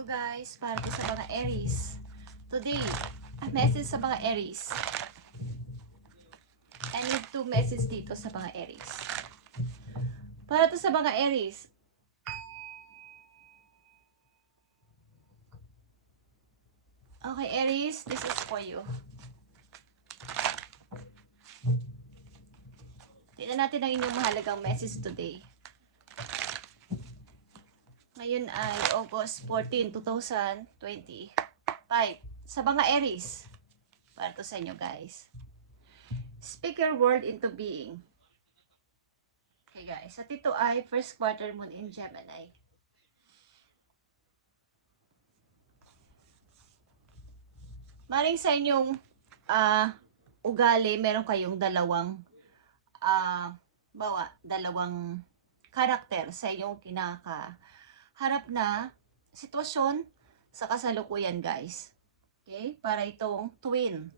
Hello guys, para po sa mga Aries. Today, a message sa mga Aries. I need 2 message dito sa mga Aries. Para to sa mga Aries. Okay, Aries, this is for you. Tignan natin ang inyong mahalagang message today. Ngayon ay August 14, 2025. Sa mga Aries. Para to sa inyo guys. Speak your word into being. Okay guys, at ito ay first quarter moon in Gemini. Maring sa inyong ugali, meron kayong dalawang dalawang karakter sa inyong kinakaharap na sitwasyon sa kasalukuyan guys. Okay? Para itong twin.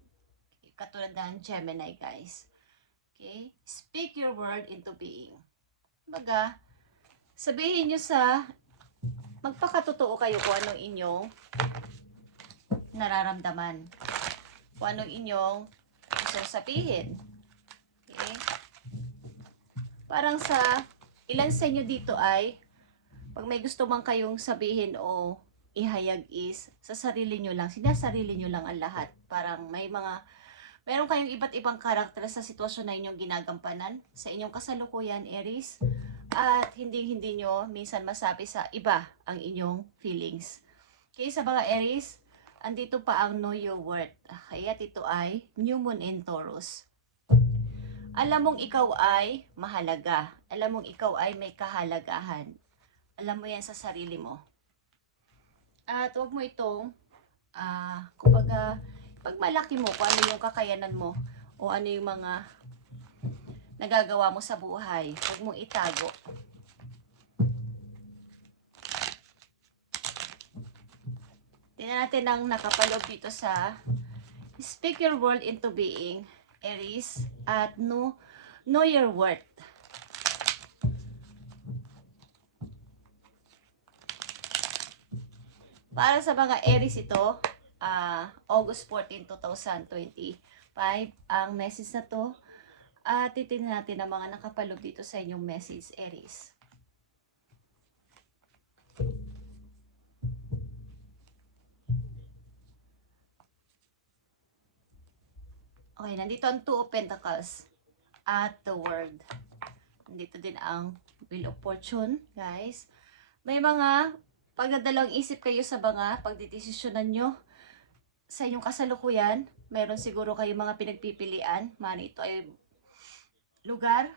Okay? Katulad ng Gemini guys. Okay? Speak your word into being. Baga, sabihin nyo magpakatotoo kayo kung anong inyong nararamdaman. Kung anong inyong gusto sabihin. Okay? Parang ilan sa inyo dito ay, pag may gusto man kayong sabihin o ihayag is, sa sarili nyo lang, sinasarili nyo lang ang lahat. Parang meron kayong iba't ibang karakter sa sitwasyon na inyong ginagampanan sa inyong kasalukuyan, Aries. At hindi nyo minsan masabi sa iba ang inyong feelings. Okay, sa mga Aries, andito pa ang know your worth. Kaya ito ay New Moon in Taurus. Alam mong ikaw ay mahalaga. Alam mong ikaw ay may kahalagahan. Alam mo yan sa sarili mo. At huwag mo itong, kumbaga, pag malaki mo, kung ano yung kakayanan mo, o ano yung mga nagagawa mo sa buhay, huwag mong itago. Tingnan natin ang nakapaloob dito sa Speak Your World into Being, Aries, at know your worth. Para sa mga Aries ito, August 14, 2025, ang message na to. Titingnan natin ang mga nakapaloob dito sa inyong message, Aries. Okay, nandito ang Two of Pentacles at the World. Nandito din ang Wheel of Fortune, guys. May mga pagdadalawang isip kayo sa mga pagdidesisyonan nyo sa inyong kasalukuyan. Meron siguro kayong mga pinagpipilian. Mani ito ay lugar,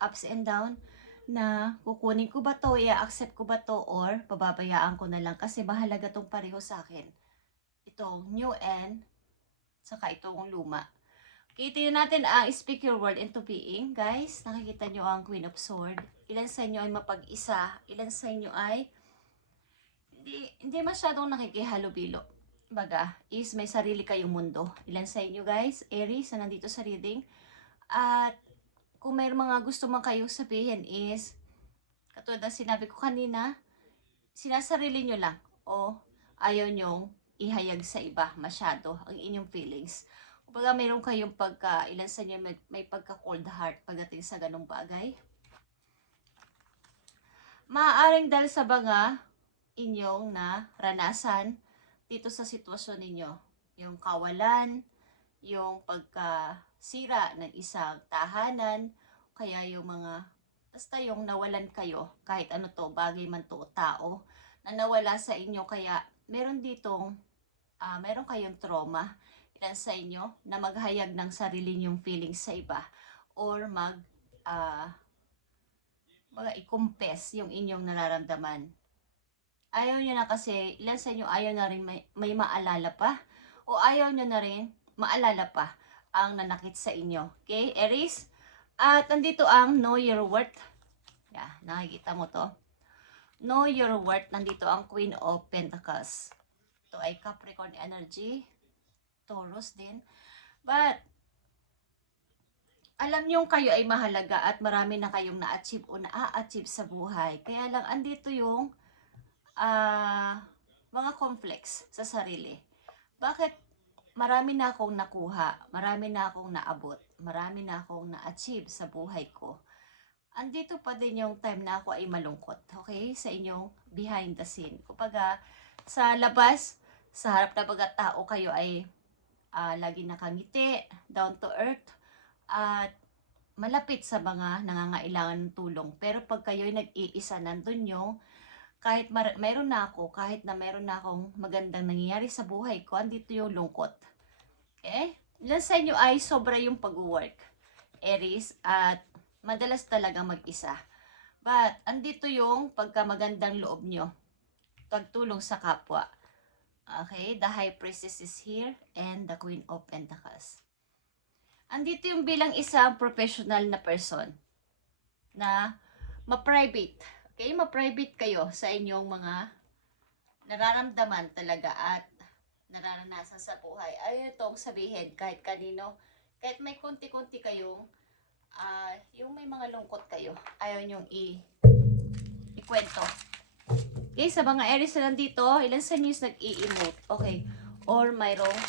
ups and down, na kukunin ko ba to, i-accept ko ba to, or pababayaan ko na lang kasi mahalaga tong pareho sa akin. Itong new and saka itong luma. Okay, tingnan natin ang Speak Your Word into Being. Guys, nakikita nyo ang Queen of Swords. Ilan sa inyo ay mapag-isa, ilan sa inyo ay hindi masyadong nakikihalubilo. Baga, is may sarili kayong mundo. Ilan sa inyo guys, Aries, na nandito sa reading. At kung may mga gusto man kayong sabihin is, katulad ng sinabi ko kanina, sinasarili nyo lang o ayaw nyong ihayag sa iba masyado ang inyong feelings. Kumbaga mayroon kayong ilan sa inyo may pagka-cold heart pagdating sa ganong bagay. Maaaring dahil sa mga inyong naranasan dito sa sitwasyon ninyo. Yung kawalan, yung pagkasira ng isang tahanan, kaya yung basta yung nawalan kayo, kahit ano to, bagay man to, tao, na nawala sa inyo, kaya meron kayong trauma, ilan sa inyo, na maghayag ng sarili nyong feelings sa iba, or i-confess yung inyong nararamdaman. Ayaw nyo na kasi, ilan sa inyo ayaw na rin may maalala pa, o ayaw nyo na rin maalala pa ang nanakit sa inyo. Okay, Aries? At nandito ang Know Your Worth. Yeah, nakikita mo to. Know Your Worth. Nandito ang Queen of Pentacles. Ito ay Capricorn energy. Taurus din. But, alam niyong kayo ay mahalaga at marami na kayong na-achieve o na-achieve sa buhay. Kaya lang andito yung mga conflicts sa sarili. Bakit marami na akong nakuha, marami na akong naabot, marami na akong na-achieve sa buhay ko. Andito pa din yung time na ako ay malungkot, okay? Sa inyong behind the scene. Kumbaga, sa labas, sa harap na mga tao kayo ay lagi nakangiti, down to earth, at malapit sa mga nangangailangan ng tulong. Pero pag kayo'y nag-iisa, nandun yung kahit mayroon na ako, kahit na mayroon na akong magandang nangyayari sa buhay ko, andito yung lungkot. Okay? Ilan sa inyo ay sobra yung pag-work, Aries, at madalas talaga mag-isa. But, andito yung pagkamagandang loob nyo. Pagtulong sa kapwa. Okay? The High Priestess is here and the Queen of Pentacles. Andito yung bilang isang professional na person na ma-private. Okay? Ma-private kayo sa inyong mga nararamdaman talaga at nararanasan sa buhay. Ayaw itong sabihin kahit kanino, kahit may konti-konti kayong yung may mga lungkot kayo, ayaw nyong ikwento. Okay, sa mga Aries na nandito, ilan sa inyo nag-i-emote? Okay, or mayroong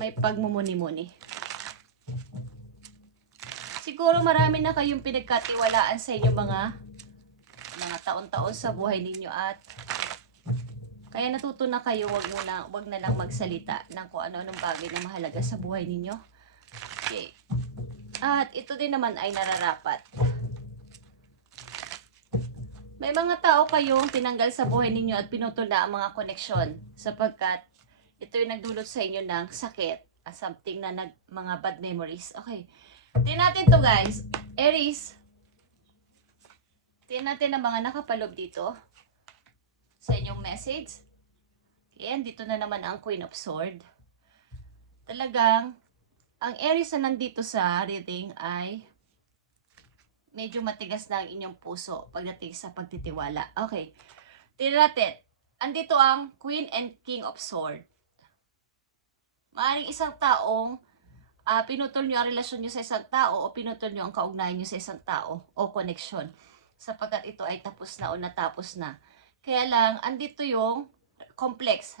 may pagmumuni-muni. Siguro marami na kayong pinagkatiwalaan sa inyong mga taon-taon sa buhay ninyo at kaya natuto na kayo, wag na lang magsalita ng kung ano-anong bagay na mahalaga sa buhay ninyo. Okay. At ito din naman ay nararapat. May mga tao kayong tinanggal sa buhay ninyo at pinutol na ang mga koneksyon sapagkat ito yung nagdulot sa inyo ng sakit at something na mga bad memories. Okay. Tingnan natin to guys. Aries. Tingnan natin ang mga nakapalob dito sa inyong message. Ayan, dito na naman ang Queen of Swords. Talagang, ang Aries na nandito sa reading ay medyo matigas na ang inyong puso pagdating sa pagtitiwala. Okay. Tingnan natin. Andito ang Queen and King of Swords. Maaaring isang taong pinutol nyo ang relasyon nyo sa isang tao o pinutol nyo ang kaugnayan nyo sa isang tao o connection sapagkat ito ay tapos na o natapos na. Kaya lang, andito yung complex,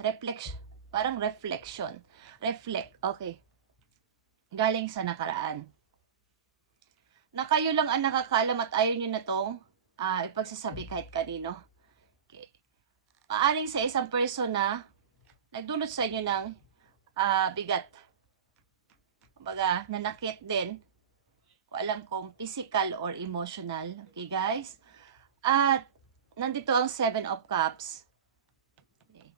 parang reflection. Reflect, okay. Galing sa nakaraan. Na kayo lang ang nakakaalam at ayaw nyo na itong ipagsasabi kahit kanino. Okay. Maaaring sa isang person na nagdulot sa inyo ng bigat. Kumbaga, nanakit din. Kung alam kong physical or emotional. Okay, guys? At, nandito ang 7 of Cups. Okay.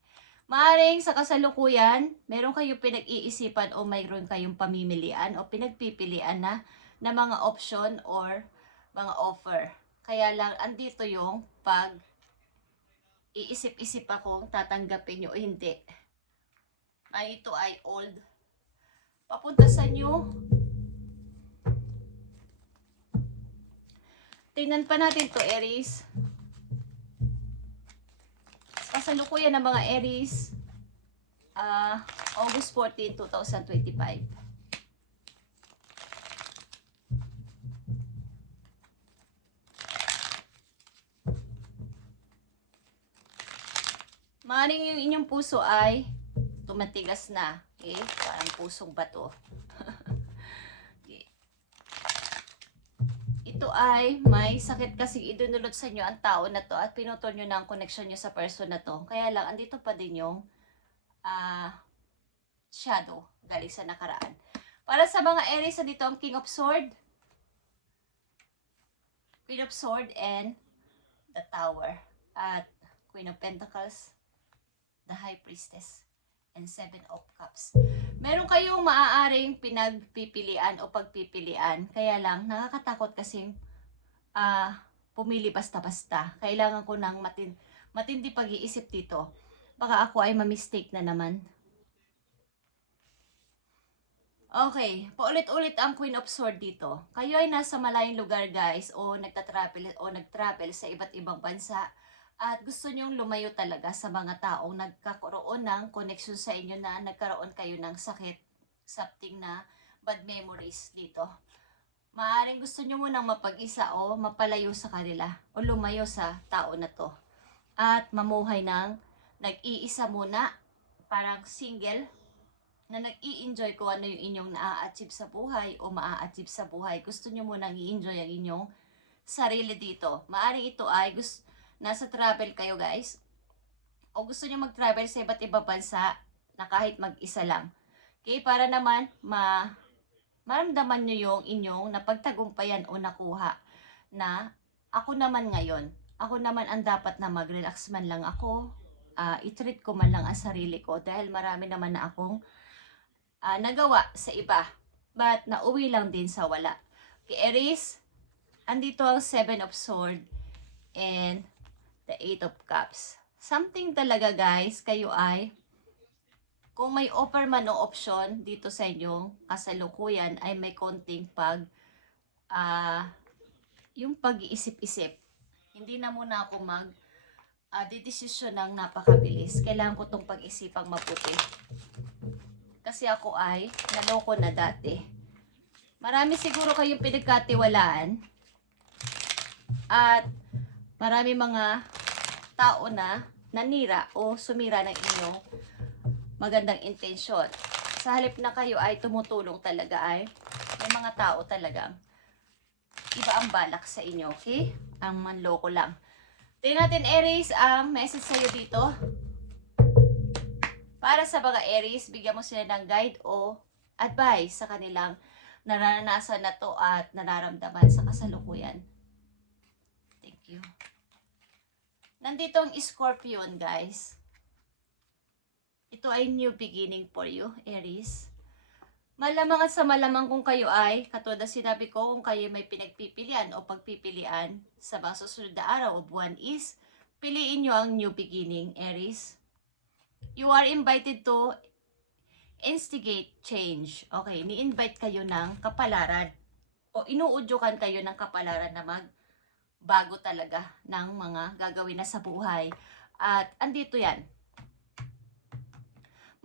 Maaring sa kasalukuyan, meron kayong pinag-iisipan o mayroon kayong pamimilian o pinagpipilian na mga option or mga offer. Kaya lang, andito yung pag iisip-isip akong tatanggapin nyo o hindi. Ay, ito ay old. Papunta sa new. Tingnan pa natin to Aries. Kasalukuyan ng mga Aries. August 14, 2025. Maaaring yung inyong puso ay tumatigas na. Okay? Parang pusong bato. Okay. Ito ay may sakit kasi idunulot sa inyo ang tao na to at pinutol nyo na ang connection nyo sa person na to. Kaya lang, andito pa din yung shadow galing sa nakaraan. Para sa mga Aries, dito ang King of Swords. Queen of Swords and the Tower. At Queen of Pentacles, the High Priestess, and 7 of Cups. Meron kayong maaaring pinagpipilian o pagpipilian. Kaya lang, nakakatakot kasing pumili basta-basta. Kailangan ko ng matindi pag-iisip dito. Baka ako ay ma-mistake na naman. Okay, paulit-ulit ang Queen of Swords dito. Kayo ay nasa malayong lugar guys o nag-travel sa iba't ibang bansa. At gusto nyong lumayo talaga sa mga taong nagkakaroon ng connection sa inyo na nagkaroon kayo ng sakit, something na bad memories dito. Maaaring gusto nyo munang mapag-isa o mapalayo sa kanila o lumayo sa tao na to. At mamuhay ng nag-iisa muna, parang single, na nag-i-enjoy kung ano yung inyong na-achieve sa buhay o maa-achieve sa buhay. Gusto nyo munang i-enjoy ang inyong sarili dito. Maaaring ito ay nasa travel kayo guys. O gusto nyo mag-travel sa iba't ibang bansa na kahit mag-isa lang. Okay, para naman maramdaman nyo yung inyong napagtagumpayan o nakuha na ako naman ngayon. Ako naman ang dapat na mag-relax man lang ako. I-treat ko man lang ang sarili ko dahil marami naman na akong nagawa sa iba. But nauwi lang din sa wala. Okay, Aries, andito ang 7 of Swords and the 8 of Cups. Something talaga guys, kayo ay kung may offer man o option dito sa inyong kasalukuyan ay may konting yung pag-iisip-isip. Hindi na muna ako didesisyon ng napakabilis. Kailangan ko itong pag-isipang mabuti. Kasi ako ay naloko na dati. Marami siguro kayong pinagkatiwalaan at marami mga tao na nanira o sumira ng inyong magandang intensyon. Sa halip na kayo ay tumutulong talaga ay may mga tao talagang iba ang balak sa inyo, okay? Ang manloko lang. Tingnan natin Aries, ang message sa'yo dito. Para sa mga Aries, bigyan mo sila ng guide o advice sa kanilang naranasan na to at nararamdaman sa kasalukuyan. Thank you. Nandito ang Scorpion, guys. Ito ay new beginning for you, Aries. Malamang at sa malamang kung kayo ay, katulad na sinabi ko, kung kayo may pinagpipilian o pagpipilian sa mga susunod na araw o buwan is, piliin nyo ang new beginning, Aries. You are invited to instigate change. Okay, ni-invite kayo ng kapalaran o inuudyokan kayo ng kapalaran na magbago talaga ng mga gagawin na sa buhay. At andito yan.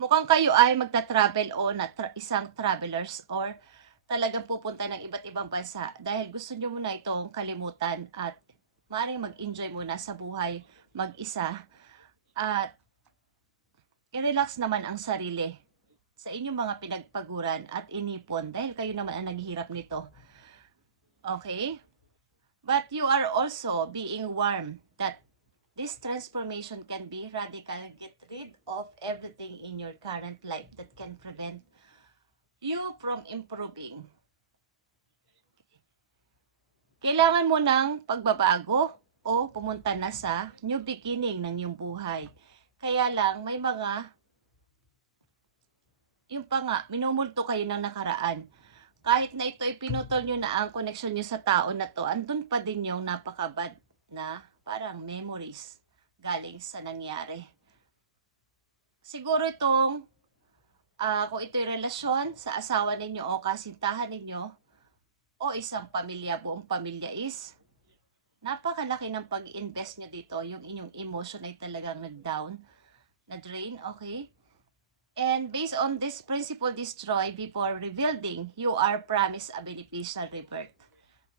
Mukhang kayo ay magta-travel o isang travelers or talagang pupunta ng iba't ibang bansa dahil gusto nyo muna itong kalimutan at maaaring mag-enjoy muna sa buhay mag-isa at i-relax naman ang sarili sa inyong mga pinagpaguran at inipon dahil kayo naman ang naghihirap nito. Okay? But you are also being warned that this transformation can be radical. Get rid of everything in your current life that can prevent you from improving. Kailangan mo ng pagbabago o pumunta na sa new beginning ng iyong buhay. Kaya lang, may yung pa nga, minumulto kayo ng nakaraan. Kahit na ito ay pinutol nyo na ang connection nyo sa tao na to, andun pa din yung napakabad na parang memories galing sa nangyari. Siguro itong, kung ito'y relasyon sa asawa ninyo o kasintahan ninyo, o isang pamilya, buong pamilya is, napakalaki ng pag-invest nyo dito. Yung inyong emotion ay talagang nag-down, na-drain, okay? And based on this principle, destroy before rebuilding, you are promised a beneficial rebirth.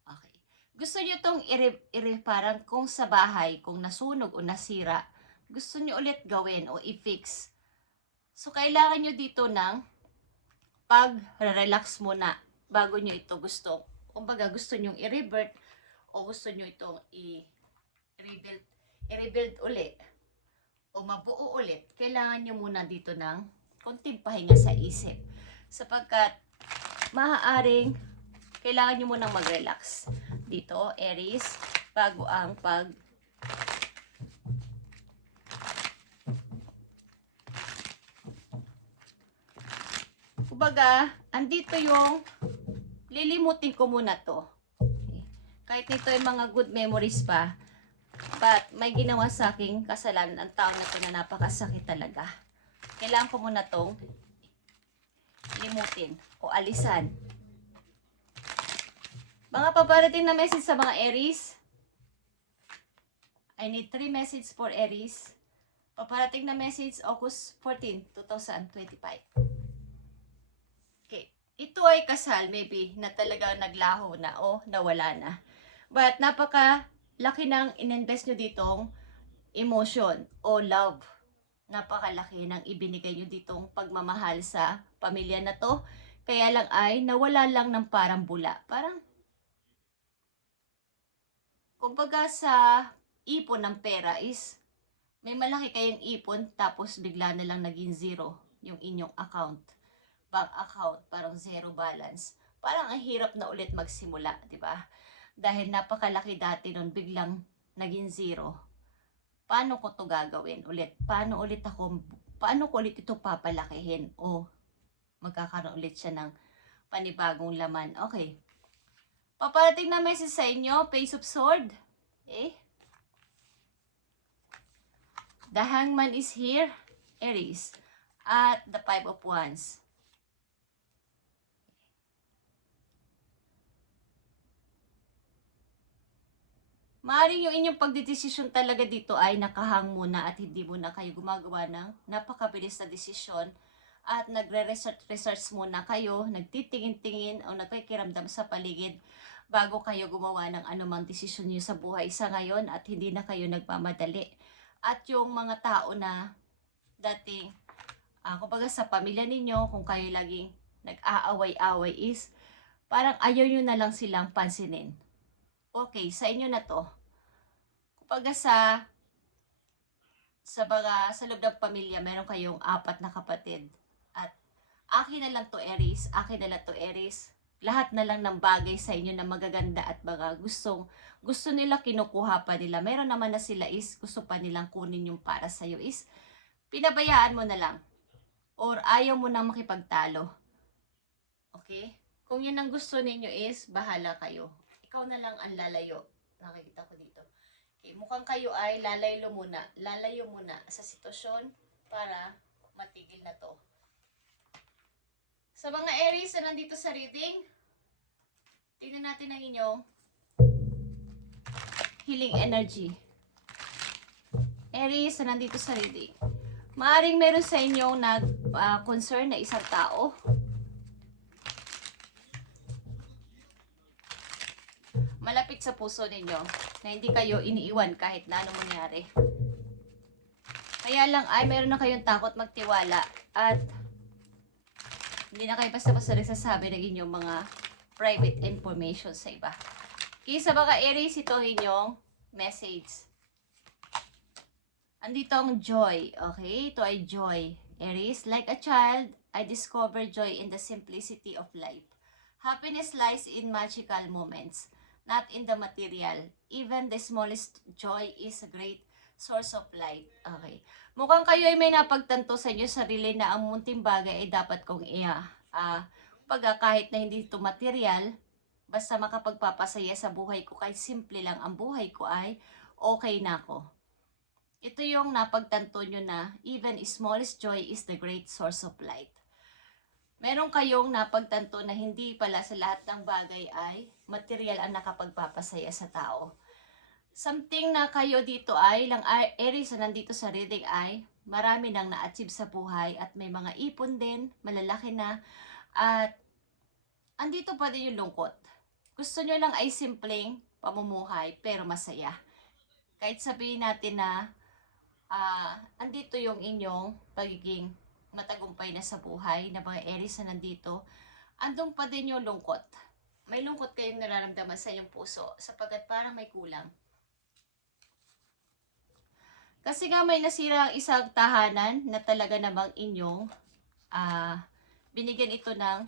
Okay. Gusto nyo itong parang kung sa bahay, kung nasunog o nasira, gusto nyo ulit gawin o i-fix. So, kailangan nyo dito ng pag-relax muna bago nyo ito gusto. Kumbaga, gusto nyo i-revert o gusto nyo itong i-rebuild ulit o mabuo ulit. Kailangan nyo muna dito ng konting pahinga sa isip. Sapagkat maaaring kailangan nyo munang mag-relax dito, Aries, bago ang kumbaga, andito yung lilimutin ko muna to. Okay. Kahit nito yung mga good memories pa, but may ginawa sa aking kasalanan ang tao na ito na napakasakit talaga. Kailangan ko muna tong limutin o alisan. Mga paparating na message sa mga Aries. I need 3 messages for Aries. Paparating na message August 14, 2025. Okay. ito ay kasal, maybe, na talaga naglaho na o nawala na. But napaka laki ng ininvest nyo ditong emotion o love. Napakalaki ng ibinigay nyo ditong pagmamahal sa pamilya na to. Kaya lang ay nawala lang ng parang bula. Parang, kumbaga sa ipon ng pera is, may malaki kayong ipon tapos bigla na lang naging zero yung inyong account. Bank account, parang zero balance. Parang ang hirap na ulit magsimula, di ba? Dahil napakalaki dati nun, biglang naging zero. Paano ko to gagawin ulit? Paano ko ulit ito papalakihin? O magkakaroon ulit siya ng panibagong laman. Okay. Paparating na message sa inyo, Page of Sword. Okay? The Hangman is here, Aries. At the Five of Wands. Maaaring yung inyong pagdidesisyon talaga dito ay nakahang muna at hindi muna kayo gumagawa ng napakabilis na desisyon at nagre-research muna kayo, nagtitingin-tingin o nagkikiramdam sa paligid bago kayo gumawa ng anumang desisyon niyo sa buhay sa ngayon at hindi na kayo nagmamadali. At yung mga tao na dating, kumbaga sa pamilya ninyo, kung kayo laging nag-aaway-away is, parang ayaw nyo na lang silang pansinin. Okay, sa inyo na to. Kumbaga sa loob ng pamilya, meron kayong 4 na kapatid. At akin na lang to Aries, akin na lang to Aries. Lahat na lang ng bagay sa inyo na magaganda at mga gusto nila kinukuha pa nila. Meron naman na sila is gusto pa nilang kunin yung para sa iyo is pinabayaan mo na lang. Or ayaw mo nang makipagtalo. Okay? Kung yun ang gusto ninyo is bahala kayo. Ikaw na lang ang lalayo. Nakikita ko dito. Okay, mukhang kayo ay lalayo muna sa sitwasyon para matigil na to. Sa mga Aries na nandito sa reading, tingnan natin ang inyong healing energy. Aries na nandito sa reading. Maaring meron sa inyong concern na isang tao. Malapit sa puso ninyo na hindi kayo iniiwan kahit na anong mangyari. Kaya lang ay meron na kayong takot magtiwala at hindi na kayo basta-basta nagsasabi ng inyong mga private information sa iba. Kaya sa mga Aries, ito inyong message. Andito ang joy. Okay? Ito ay joy. Aries, like a child, I discover joy in the simplicity of life. Happiness lies in magical moments, not in the material. Even the smallest joy is a great source of light. Okay. Mukhang kayo ay may napagtanto sa inyo sarili na ang munting bagay ay dapat kong kahit na hindi ito material, basta makapagpapasaya sa buhay ko, kahit simple lang ang buhay ko ay okay na ako. Ito yung napagtanto nyo na even smallest joy is the great source of light. Meron kayong napagtanto na hindi pala sa lahat ng bagay ay material ang nakapagpapasaya sa tao. Something na kayo dito ay, lang Aries na nandito sa reading ay, marami nang na-achieve sa buhay at may mga ipon din, malalaki na, at andito pa din yung lungkot. Gusto nyo lang ay simpleng pamumuhay pero masaya. Kahit sabihin natin na andito yung inyong pagiging matagumpay na sa buhay na mga Aries na nandito, andun pa din yung lungkot. May lungkot kayong nararamdaman sa inyong puso sapagkat parang may kulang. Kasi nga may nasira ang isang tahanan na talaga namang inyong binigyan ito ng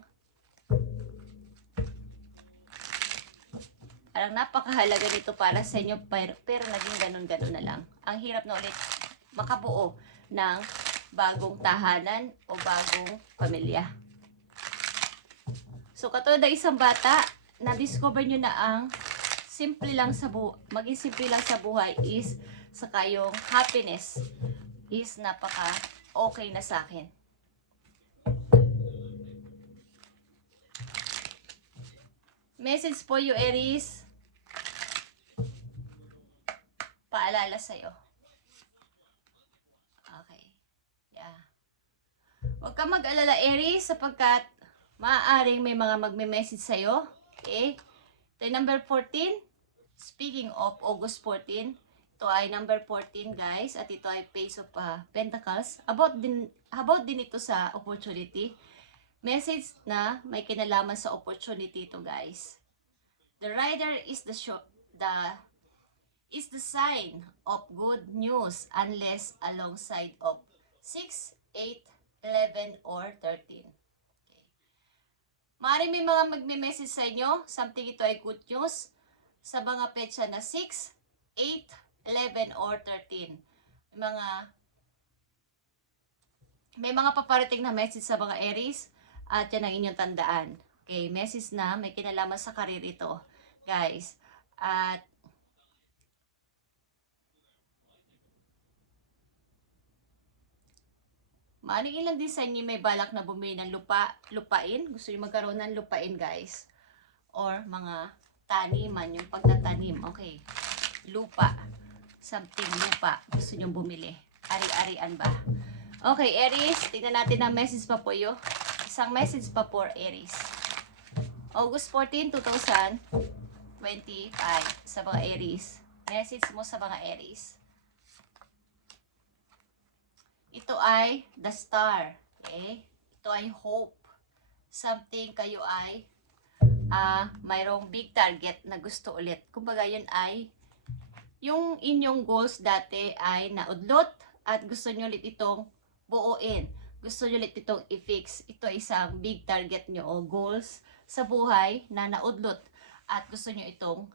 parang napakahalaga nito para sa inyo pero naging ganun-ganun na lang. Ang hirap na ulit makabuo ng bagong tahanan o bagong pamilya. So katulad ng isang bata, na-discover nyo na ang maging simple lang sa buhay is sa kayong happiness is napaka okay na sa akin. Message po you Aries. Paalala sa'yo. Okay. Yeah. Huwag ka mag-alala Aries sapagkat maaaring may mga magme-message sa'yo. Okay? Ito ay number 14. Speaking of August 14, ito ay number 14 guys. At ito ay Page of Pentacles. About din ito sa opportunity. Message na may kinalaman sa opportunity ito guys. The rider is the sign of good news unless alongside of 6, 8, 11, or 13. Okay. Maaaring may mga magme-message sa inyo, something ito ay good news, sa mga petsa na 6, 8, 11, or 13. May mga paparating na message sa mga Aries, at yan ang inyong tandaan. Okay, message na may kinalaman sa karir ito, guys. At maaring ilan din sa inyo may balak na bumili ng lupain. Gusto nyo magkaroon ng lupain, guys. Or mga taniman, yung pagtatanim. Okay. Lupa. Something lupa. Gusto nyo bumili. Ari-arian ba? Okay, Aries. Tingnan natin ang message pa po yun. Isang message pa for Aries. August 14, 2025 sa mga Aries. Message mo sa mga Aries. Ito ay the star. Okay? Ito ay hope. Something kayo ay mayroong big target na gusto ulit. Kumbaga yun ay yung inyong goals dati ay naudlot at gusto nyo ulit itong buuin. Gusto nyo ulit itong i-fix. Ito ay isang big target nyo o goals sa buhay na naudlot at gusto nyo itong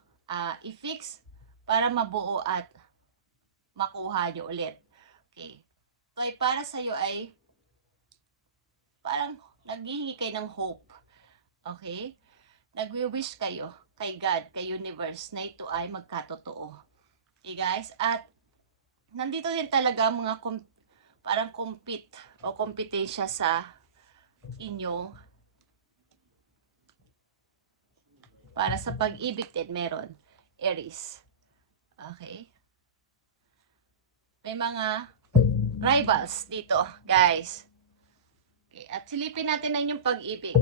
i-fix para mabuo at makuha nyo ulit. Okay. Ito ay para sa iyo ay parang naghihingi kayo ng hope. Okay? Nagwi-wish kayo kay God, kay universe na ito ay magkatotoo. Okay guys? At nandito din talaga mga parang compete o kompetensya sa inyo para sa pag-ibig din meron. Aries. Okay? May mga rivals dito, guys. Okay, at silipin natin ang inyong pag-ibig.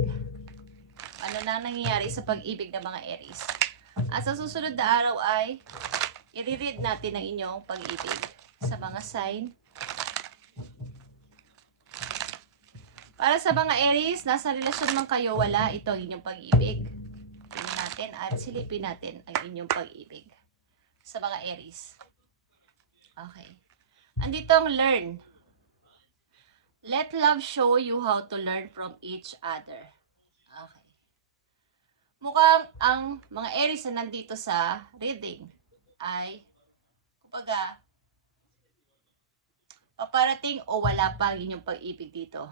Ano na nangyayari sa pag-ibig ng mga Aries. At sa susunod na araw ay i-read natin ang inyong pag-ibig sa mga sign. Para sa mga Aries, nasa relasyon man kayo, wala, ito ang inyong pag-ibig. Tingnan natin at silipin natin ang inyong pag-ibig sa mga Aries. Okay. Andito ang learn. Let love show you how to learn from each other. Okay. Mukhang ang mga Aries na nandito sa reading ay, kumbaga, paparating o wala pa ang inyong pag-ibig dito.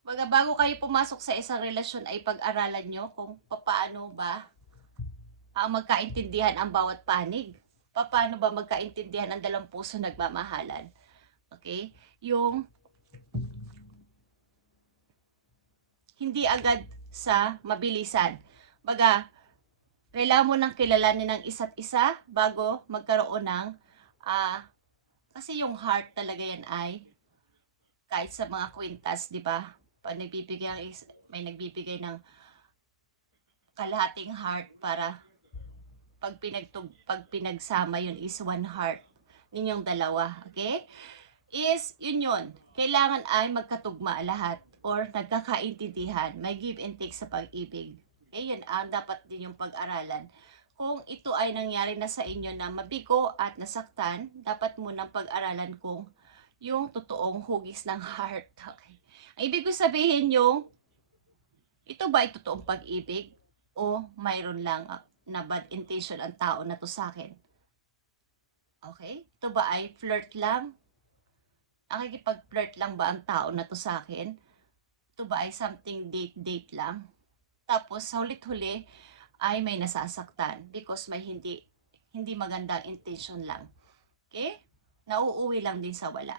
Kumbaga, bago kayo pumasok sa isang relasyon ay pag-aralan nyo kung paano ba magkaintindihan ang bawat panig. Paano ba magkaintindihan ang dalawang puso nagmamahalan? Okay? Yung hindi agad sa mabilisan. Baga, kailangan mo nang kilalanin ng isa't isa bago magkaroon ng kasi yung heart talaga yan ay kahit sa mga kwintas, di ba? Pag may nagbibigay ng kalahating heart para pag pinagsama yun is one heart ninyong dalawa, okay? Yun. Kailangan ay magkatugma lahat or nagkakaintindihan. May give and take sa pag-ibig. Okay, yun ang dapat din yung pag-aralan. Kung ito ay nangyari na sa inyo na mabigo at nasaktan, dapat munang pag-aralan kung yung totoong hugis ng heart. Okay. Ang ibig ko sabihin yung, ito ba ay totoong pag-ibig o mayroon lang na bad intention ang tao na to sa akin? Okay? Ito ba ay flirt lang? Nakikipag-flirt lang ba ang tao na to sa akin? Ito ba ay something date lang? Tapos sa hulit-huli ay may nasasaktan because may hindi magandang intention lang. Okay? Nauuwi lang din sa wala.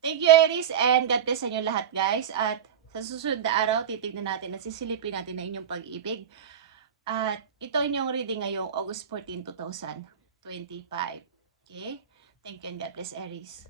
Thank you, Aries, and God bless sa inyo lahat, guys. At sa susunod na araw, titignan natin at sisilipin natin na inyong pag-ibig. At ito inyong reading ngayong August 14, 2025. Okay? Thank you and God bless, Aries.